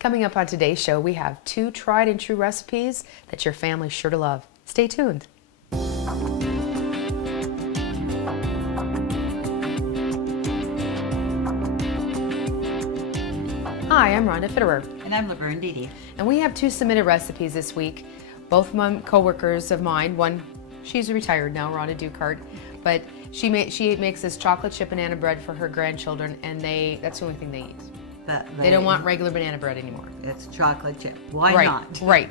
Coming up on today's show, we have 2 tried and true recipes that your family's sure to love. Stay tuned. Hi, I'm Rhonda Fitterer. And I'm Laverne. And we have 2 submitted recipes this week. Both co-workers of mine, one, she's retired now, Rhonda Dukart, but she makes this chocolate chip banana bread for her grandchildren, and that's the only thing they eat. They don't want regular banana bread anymore. It's chocolate chip. Why not? Right.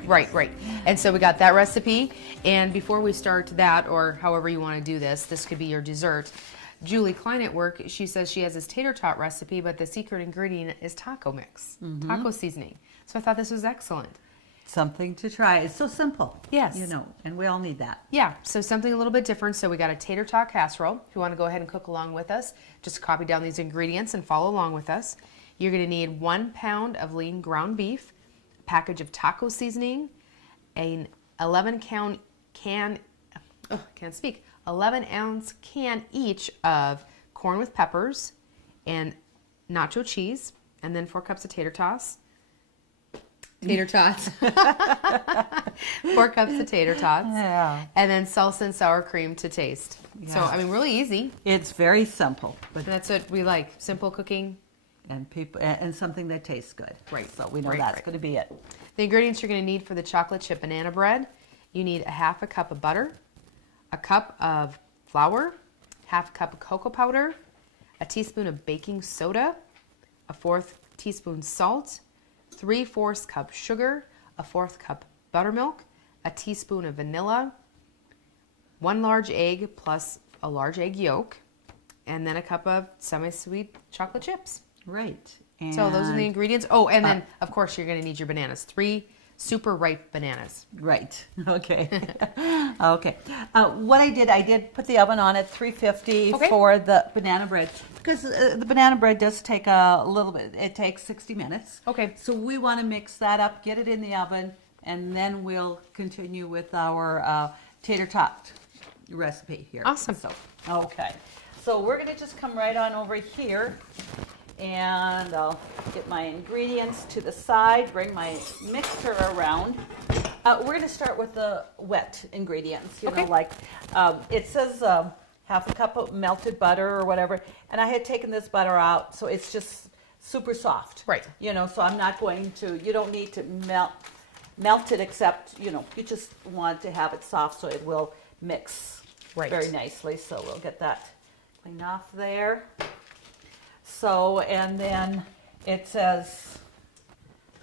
And so we got that recipe. And before we start that, or however you want to do this could be your dessert. Julie Klein at work, she says she has this tater tot recipe, but the secret ingredient is taco mix, taco seasoning. So I thought this was excellent. Something to try. It's so simple. Yes. You know, and we all need that. Yeah, so something a little bit different. So we got a tater tot casserole. If you want to go ahead and cook along with us, just copy down these ingredients and follow along with us. You're going to need 1 pound of lean ground beef, a package of taco seasoning, an 11 ounce can each of corn with peppers and nacho cheese, and then 4 cups of tater tots. 4 cups of tater tots. Yeah. And then salsa and sour cream to taste. Yeah. So, I mean, really easy. It's very simple. But that's what we like, simple cooking. And something that tastes good. Right. So we know that's going to be it. The ingredients you're going to need for the chocolate chip banana bread, you need a 1/2 cup of butter, a cup of flour, 1/2 cup of cocoa powder, a teaspoon of baking soda, a 1/4 teaspoon salt, 3/4 cup sugar, a 1/4 cup buttermilk, a teaspoon of vanilla, 1 large egg plus a large egg yolk, and then a cup of semi-sweet chocolate chips. Right. And so those are the ingredients. Oh, and then, of course, you're going to need your bananas. 3 super ripe bananas. Right. Okay. Okay. What I did put the oven on at 350 for the banana bread, because the banana bread does take a little bit. It takes 60 minutes. Okay. So we want to mix that up, get it in the oven, and then we'll continue with our tater tot recipe here. Awesome. So, okay. So we're going to just come right on over here. And I'll get my ingredients to the side, bring my mixer around. We're going to start with the wet ingredients, you know, like it says 1/2 cup of melted butter or whatever. And I had taken this butter out, so it's just super soft. Right. You know, so I'm not going to, you don't need to melt it, except, you know, you just want to have it soft so it will mix very nicely. So we'll get that cleaned off there. So, and then it says,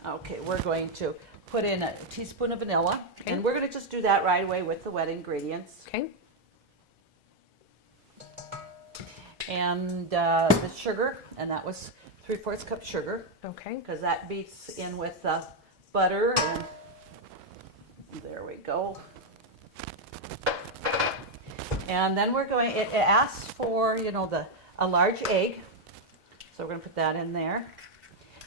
okay, we're going to put in a teaspoon of vanilla. Okay. And we're going to just do that right away with the wet ingredients. Okay. And the sugar, and that was 3/4 cup sugar. Okay. Because that beats in with the butter, and there we go. And then we're going, it asks for, you know, a large egg. So we're going to put that in there.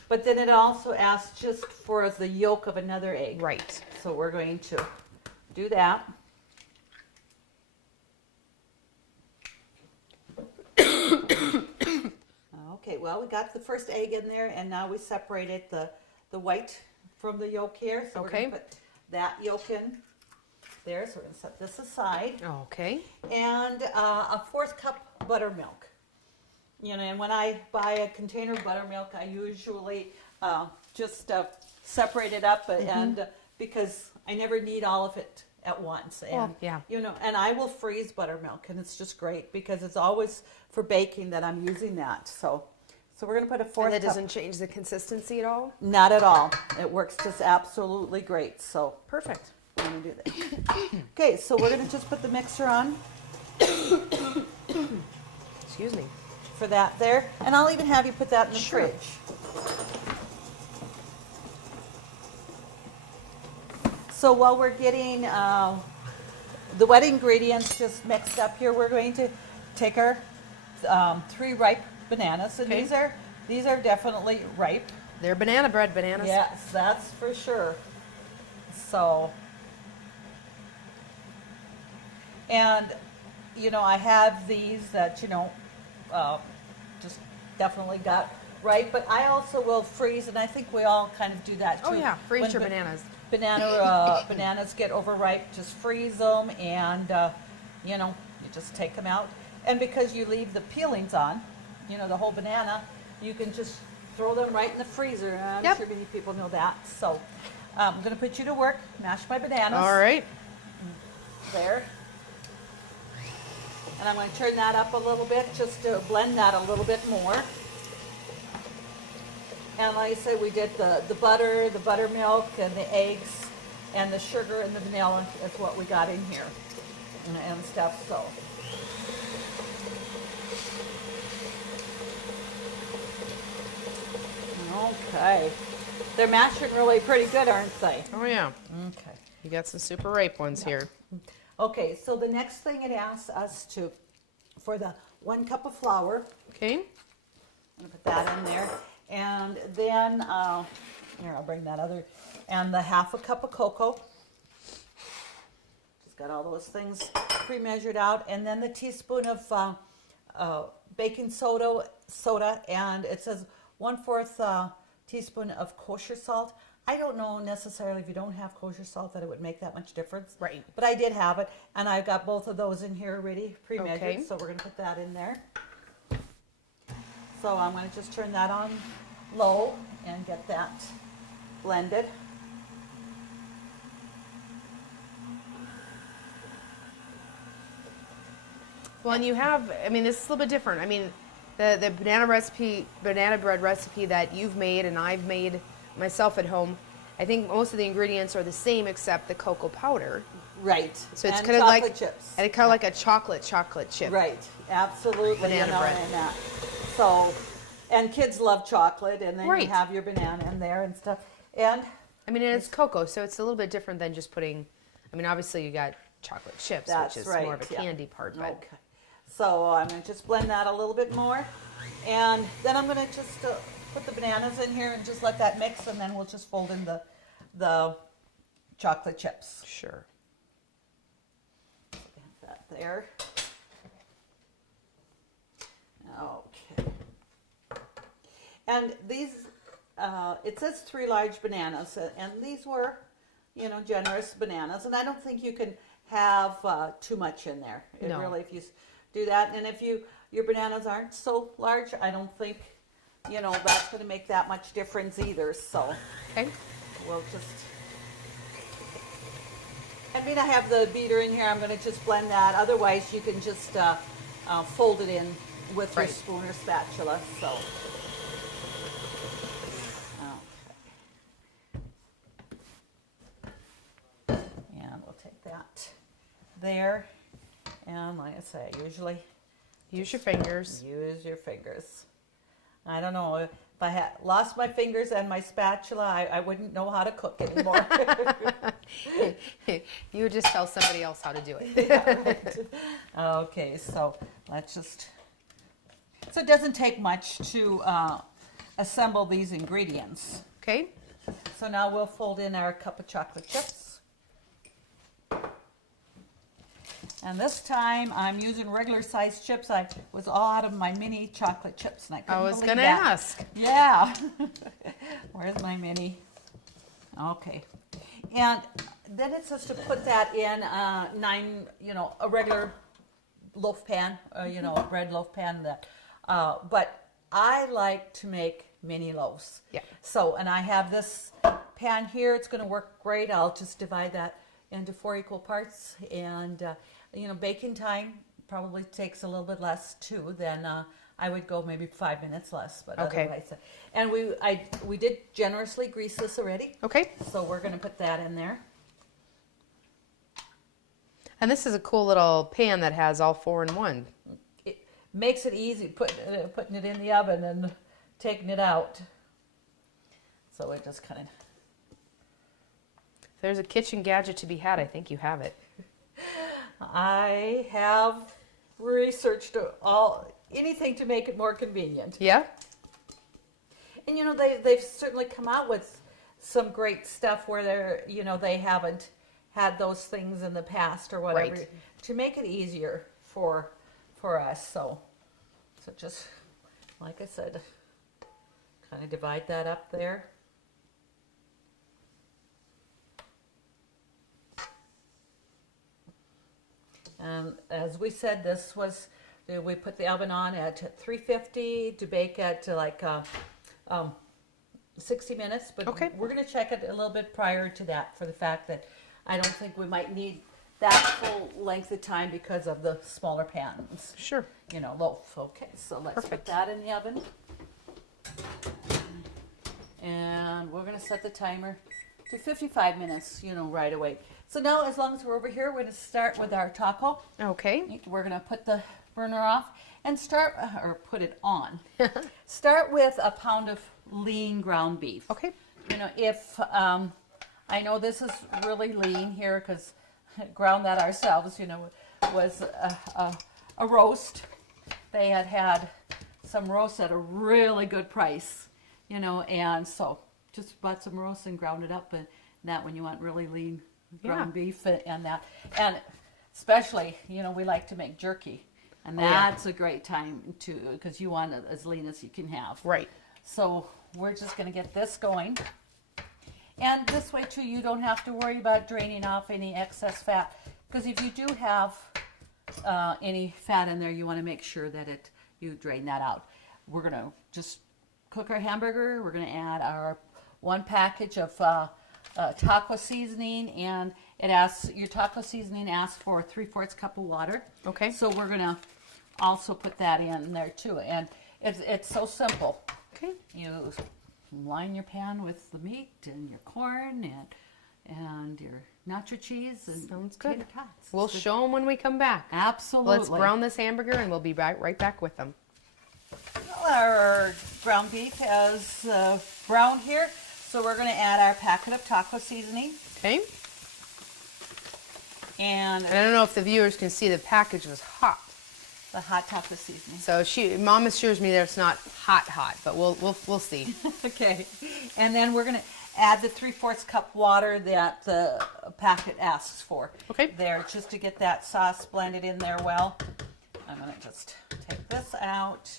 But then it also asks just for the yolk of another egg. Right. So we're going to do that. Okay, well, we got the first egg in there, and now we separated the white from the yolk here. So we're going to put that yolk in there. So we're going to set this aside. Okay. And a 1/4 cup buttermilk. You know, and when I buy a container of buttermilk, I usually just separate it up, and because I never need all of it at once. And, you know, and I will freeze buttermilk, and it's just great because it's always for baking that I'm using that. So we're going to put a 1/4 And that cup. doesn't change the consistency at all? Not at all. It works just absolutely great. So perfect. Let me do that. Okay, so we're going to just put the mixer on. Excuse me. For that there, and I'll even have you put that in the fridge. So while we're getting the wet ingredients just mixed up here, we're going to take our 3 ripe bananas, and these are definitely ripe. They're banana bread bananas. Yes, that's for sure. So, and you know, I have these that, you know, just definitely got right? But I also will freeze, and I think we all kind of do that too. Oh yeah, freeze When your bananas. Bananas get overripe, just freeze them, and you know, you just take them out. And because you leave the peelings on, you know, the whole banana, you can just throw them right in the freezer. I'm Yep. sure many people know that. So I'm going to put you to work, mash my bananas. All right. There. And I'm going to turn that up a little bit just to blend that a little bit more. And like I said, we did the butter, the buttermilk, and the eggs, and the sugar and the vanilla is what we got in here and stuff. So. Okay. They're mashing really pretty good, aren't they? Oh yeah. Okay. You got some super ripe ones here. Okay, so the next thing it asks us to, for the 1 cup of flour, Okay. I'm gonna put that in there, and then, here, I'll bring that other, and the 1/2 cup of cocoa. Just got all those things pre-measured out, and then the teaspoon of baking soda, and it says 1/4 teaspoon of kosher salt. I don't know necessarily if you don't have kosher salt that it would make that much difference. Right. But I did have it, and I've got both of those in here already pre-measured, Okay. so we're going to put that in there. So I'm going to just turn that on low and get that blended. Well, and you have, I mean, this is a little bit different. I mean, the banana bread recipe that you've made and I've made myself at home, I think most of the ingredients are the same except the cocoa powder. Right. So it's And kind of like chocolate chips. and it's kind of like a chocolate chip. Right, absolutely. Banana bread. And that. So, and kids love chocolate, and then Right. you have your banana in there and stuff. And I mean, and it's cocoa, so it's a little bit different than just putting. I mean, obviously you got chocolate chips, that's which is right. more of a yeah. candy part, but Okay. So I'm going to just blend that a little bit more, and then I'm going to just put the bananas in here and just let that mix, and then we'll just fold in the chocolate chips. sure. That there. Okay. And these, it says 3 large bananas, and these were, you know, generous bananas. And I don't think you can have too much in there. It No. really, if you do that, and if your bananas aren't so large, I don't think, you know, that's going to make that much difference either. So Okay. we'll just. I mean, I have the beater in here. I'm going to just blend that. Otherwise, you can just fold it in with your Right. spoon or spatula. So, okay. And we'll take that there. And like I say, I usually Use your fingers. use your fingers. I don't know. If I had lost my fingers and my spatula, I wouldn't know how to cook anymore. You would just tell somebody else how to do it. Yeah, right. Okay, so let's just. So it doesn't take much to assemble these ingredients. Okay. So now we'll fold in our cup of chocolate chips. And this time I'm using regular sized chips. I was all out of my mini chocolate chips, and I couldn't I was believe gonna that. ask. Yeah. Where's my mini? Okay. And then it says to put that in a regular loaf pan, a bread loaf pan. That, but I like to make mini loaves. Yeah. So, and I have this pan here. It's going to work great. I'll just divide that into 4 equal parts, and baking time probably takes a little bit less too than I would go maybe 5 minutes less, but Okay. otherwise. And we did generously grease this already, Okay. so we're going to put that in there. And this is a cool little pan that has all 4 in 1. It makes it easy putting it in the oven and taking it out. So it just kind of. If there's a kitchen gadget to be had, I think you have it. I have researched anything to make it more convenient. Yeah? And they've certainly come out with some great stuff where they haven't had those things in the past or whatever, Right. to make it easier for us. So just like I said, Kind of divide that up there. As we said, this was, we put the oven on at 350 to bake at like 60 minutes, but Okay. we're going to check it a little bit prior to that for the fact that I don't think we might need that full length of time because of the smaller pans. Sure. You know, loaf. Okay, so let's Perfect. put that in the oven. And we're going to set the timer to 55 minutes, you know, right away. So now, as long as we're over here, we're going to start with our taco. Okay. We're going to put the burner off and start, or put it on. Start with a pound of lean ground beef. Okay. You know, if, I know this is really lean here because ground that ourselves, you know, was a roast. They had some roast at a really good price, you know, and so just bought some roast and ground it up, and that when you want really lean ground beef and that, and especially, you know, we like to make jerky, and that's a great time to, because you want it as lean as you can have. Right. So we're just going to get this going. And this way too, you don't have to worry about draining off any excess fat, because if you do have any fat in there, you want to make sure that you drain that out. We're going to just cook our hamburger. We're going to add our 1 package of taco seasoning, and your taco seasoning asks for 3/4 cup of water. Okay. So we're going to also put that in there too, and it's so simple. Okay. You line your pan with the meat and your corn and your nacho cheese and Sounds good. tater tots. We'll show them when we come back. Absolutely. Let's brown this hamburger and we'll be right back with them. Well, our ground beef is brown here, so we're going to add our packet of taco seasoning. Okay. And And I don't know if the viewers can see the package was hot. the hot taco seasoning. So Mom assures me that it's not hot, but we'll see. Okay. And then we're going to add the 3/4 cup water that the packet asks for. Okay. There, just to get that sauce blended in there well. I'm going to just take this out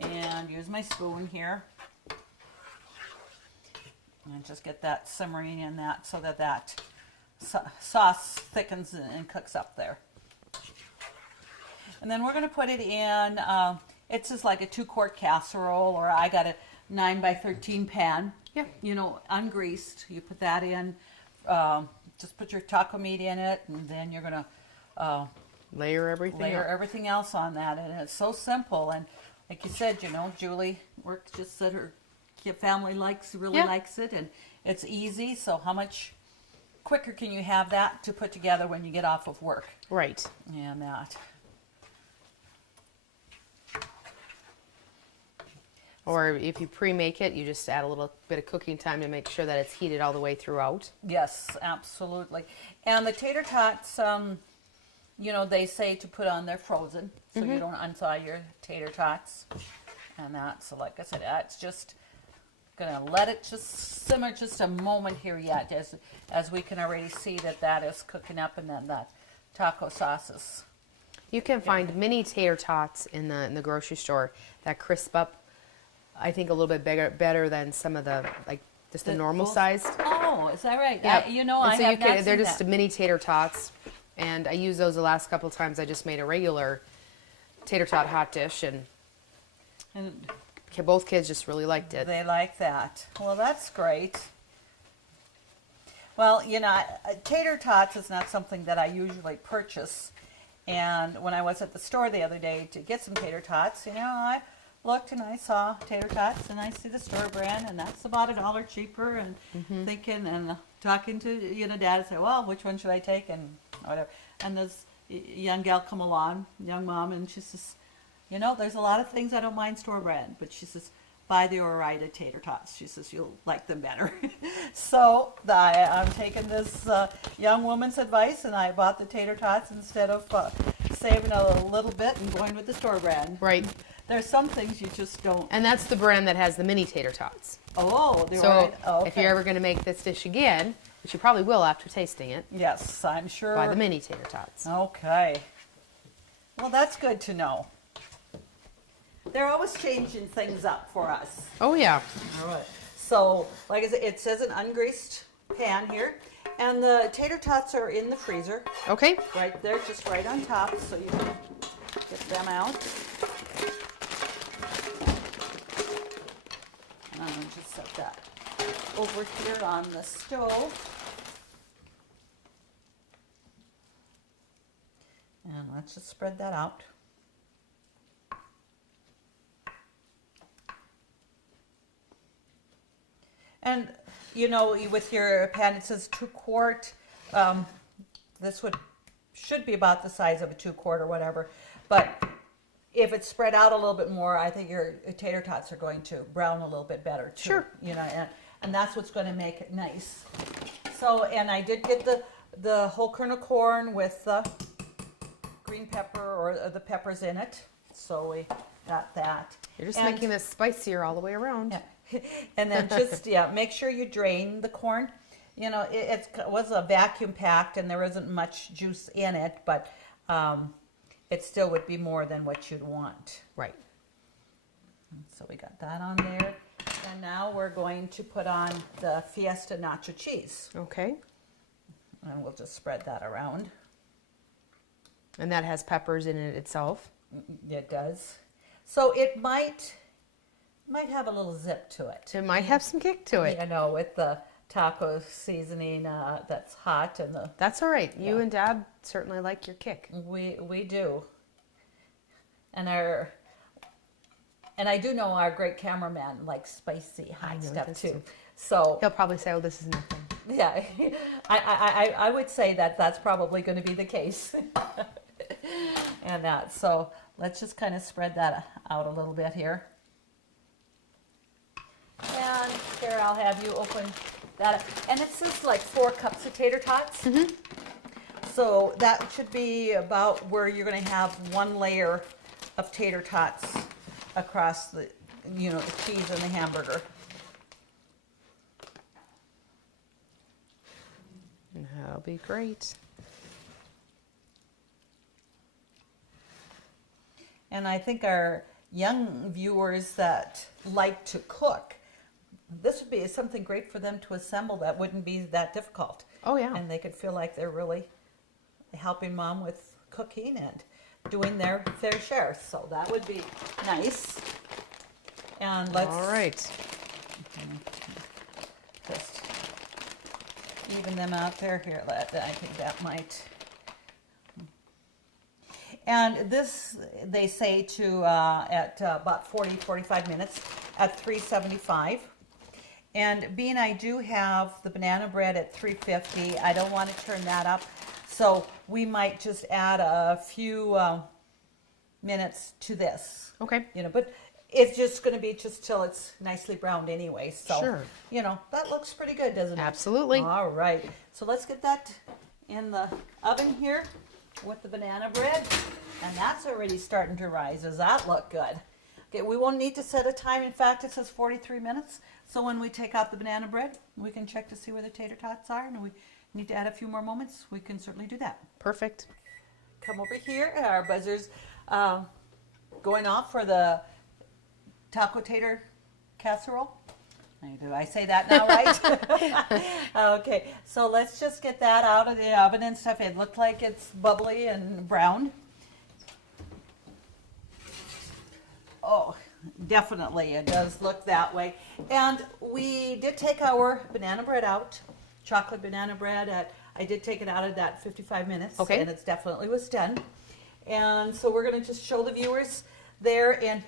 and use my spoon here. And just get that simmering in that so that sauce thickens and cooks up there. And then we're going to put it in, it's just like a 2-quart casserole, or I got a 9x13 pan. Yeah. You know, ungreased. You put that in, just put your taco meat in it, and then you're going to Layer everything. layer up. everything else on that. And it's so simple. And like you said, you know, Julie works, just said her family really likes it, and it's easy. So how much quicker can you have that to put together when you get off of work? Right. And that. Or if you pre-make it, you just add a little bit of cooking time to make sure that it's heated all the way throughout. Yes, absolutely. And the tater tots, you know, they say to put on, they're frozen, so you don't unthaw your tater tots. And that, so like I said, it's just gonna let it just simmer just a moment here yet, as we can already see that is cooking up, and then that taco sauce is. You can find mini tater tots in the grocery store that crisp up, I think, a little bit better than some of the, like, just the normal sized. Oh, is that right? Yeah. You know, And I so have not they're seen just that. mini tater tots, and I used those the last couple of times. I just made a regular tater tot hot dish, and And both kids just really liked it. they like that. Well, that's great. Well, you know, tater tots is not something that I usually purchase. And when I was at the store the other day to get some tater tots, you know, I looked and I saw tater tots, and I see the store brand, and that's about $1 cheaper, and thinking and talking to, you know, Dad, and say, well, which one should I take, and whatever. And this young gal come along, young mom, and she says, you know, there's a lot of things I don't mind store brand, but she says, buy the Ore-Ida tater tots. She says, you'll like them better. So I'm taking this young woman's advice, and I bought the tater tots instead of saving a little bit and going with the store brand. Right. There's some things you just don't. And that's the brand that has the mini tater tots. Oh, they're So right. Oh, okay. if you're ever going to make this dish again, which you probably will after tasting it, Yes, I'm sure. buy the mini tater tots. Okay. Well, that's good to know. They're always changing things up for us. Oh yeah. All right. So, like I said, it says an ungreased pan here. And the tater tots are in the freezer. Okay. Right there, just right on top. So you can get them out. And I'm going to just set that over here on the stove. And let's just spread that out. And, you know, with your pan, it says 2 quart. This should be about the size of a 2 quart or whatever. But if it's spread out a little bit more, I think your tater tots are going to brown a little bit better too. Sure. You know, and that's what's going to make it nice. So, and I did get the whole kernel corn with the green pepper or the peppers in it. So we got that. You're just making this spicier all the way around. Yeah. And then just, yeah, make sure you drain the corn. You know, it was a vacuum packed and there isn't much juice in it, but it still would be more than what you'd want. Right. So we got that on there. And now we're going to put on the Fiesta nacho cheese. Okay. And we'll just spread that around. And that has peppers in it itself. It does. So it might have a little zip to it. It might have some kick to it. You know, with the taco seasoning that's hot and the. That's all right. You Yeah. and Dad certainly like your kick. We do. And I do know our great cameraman likes spicy I hot know stuff this too. too. So He'll probably say, "Oh, this is nothing." yeah, I would say that that's probably going to be the case. And that, so let's just kind of spread that out a little bit here. And here, I'll have you open that. And it says like 4 cups of tater tots. Mm-hmm. So that should be about where you're going to have 1 layer of tater tots across the, you know, the cheese and the hamburger. That'll be great. And I think our young viewers that like to cook, this would be something great for them to assemble that wouldn't be that difficult. Oh yeah. And they could feel like they're really helping Mom with cooking and doing their fair share. So that would be nice. And let's All right. just even them out there here. I think that might. And this, they say to at about 45 minutes at 375. And being I do have the banana bread at 350, I don't want to turn that up. So we might just add a few minutes to this. Okay. You know, but it's just going to be just till it's nicely browned anyway. So, Sure. you know, that looks pretty good, doesn't it? Absolutely. All right. So let's get that in the oven here with the banana bread. And that's already starting to rise. Does that look good? Okay, we won't need to set a time. In fact, it says 43 minutes. So when we take out the banana bread, we can check to see where the tater tots are. And we need to add a few more moments. We can certainly do that. Perfect. Come over here. Our buzzer's going off for the taco tater casserole. Do I say that now right? Okay, so let's just get that out of the oven and stuff. It looked like it's bubbly and brown. Oh, definitely, it does look that way. And we did take our banana bread out, chocolate banana bread. I did take it out of that 55 minutes. Okay. And it's definitely was done. And so we're going to just show the viewers there. And,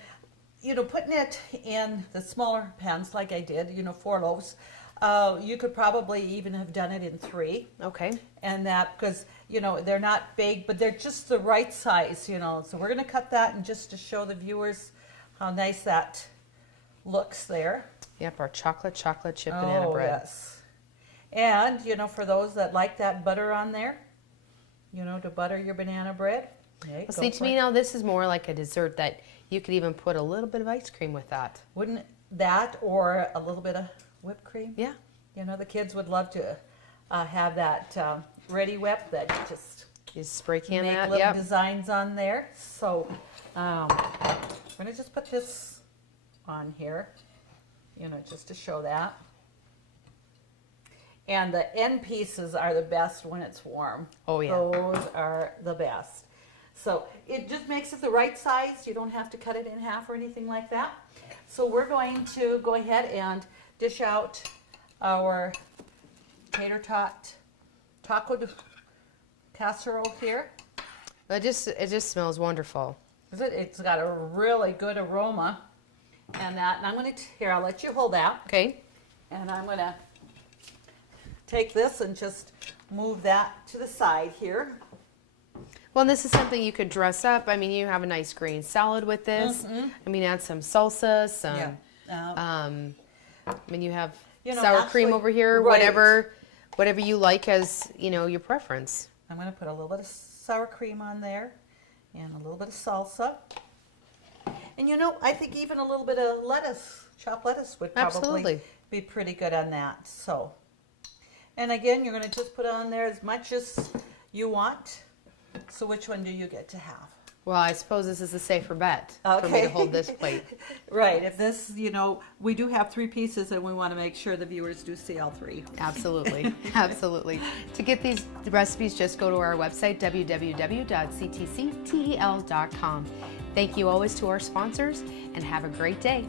you know, putting it in the smaller pans like I did, you know, 4 loaves, you could probably even have done it in 3. Okay. And that, because, you know, they're not big, but they're just the right size, you know. So we're going to cut that and just to show the viewers how nice that looks there. Yep, our chocolate chip banana bread. Yes. And, you know, for those that like that butter on there, you know, to butter your banana bread. Okay, Well, see, to me now, this is more like a dessert that you could even put a little bit of ice cream with that. Wouldn't that, or a little bit of whipped cream? Yeah. You know, the kids would love to have that ready whip that you just You spray can make that. little Yep. designs on there. So I'm gonna just put this on here, you know, just to show that. And the end pieces are the best when it's warm. Oh, yeah. Those are the best. So it just makes it the right size. You don't have to cut it in half or anything like that. So we're going to go ahead and dish out our tater tot taco casserole here. It just smells wonderful. It's got a really good aroma and that. And I'm going to, here, I'll let you hold that. Okay. And I'm going to take this and just move that to the side here. Well, and this is something you could dress up. I mean, you have a nice green salad with this. I mean, add some salsa, some, I mean, you have sour cream over here, right. whatever you like as, you know, your preference. I'm going to put a little bit of sour cream on there and a little bit of salsa. And you know, I think even a little bit of lettuce, chopped lettuce would probably be pretty good on that. So, and again, you're going to just put on there as much as you want. So which one do you get to have? Well, I suppose this is a safer bet for me to hold this plate. Right. If this, you know, we do have 3 pieces and we want to make sure the viewers do see all 3. Absolutely. Absolutely. To get these recipes, just go to our website, www.ctctel.com. Thank you always to our sponsors and have a great day.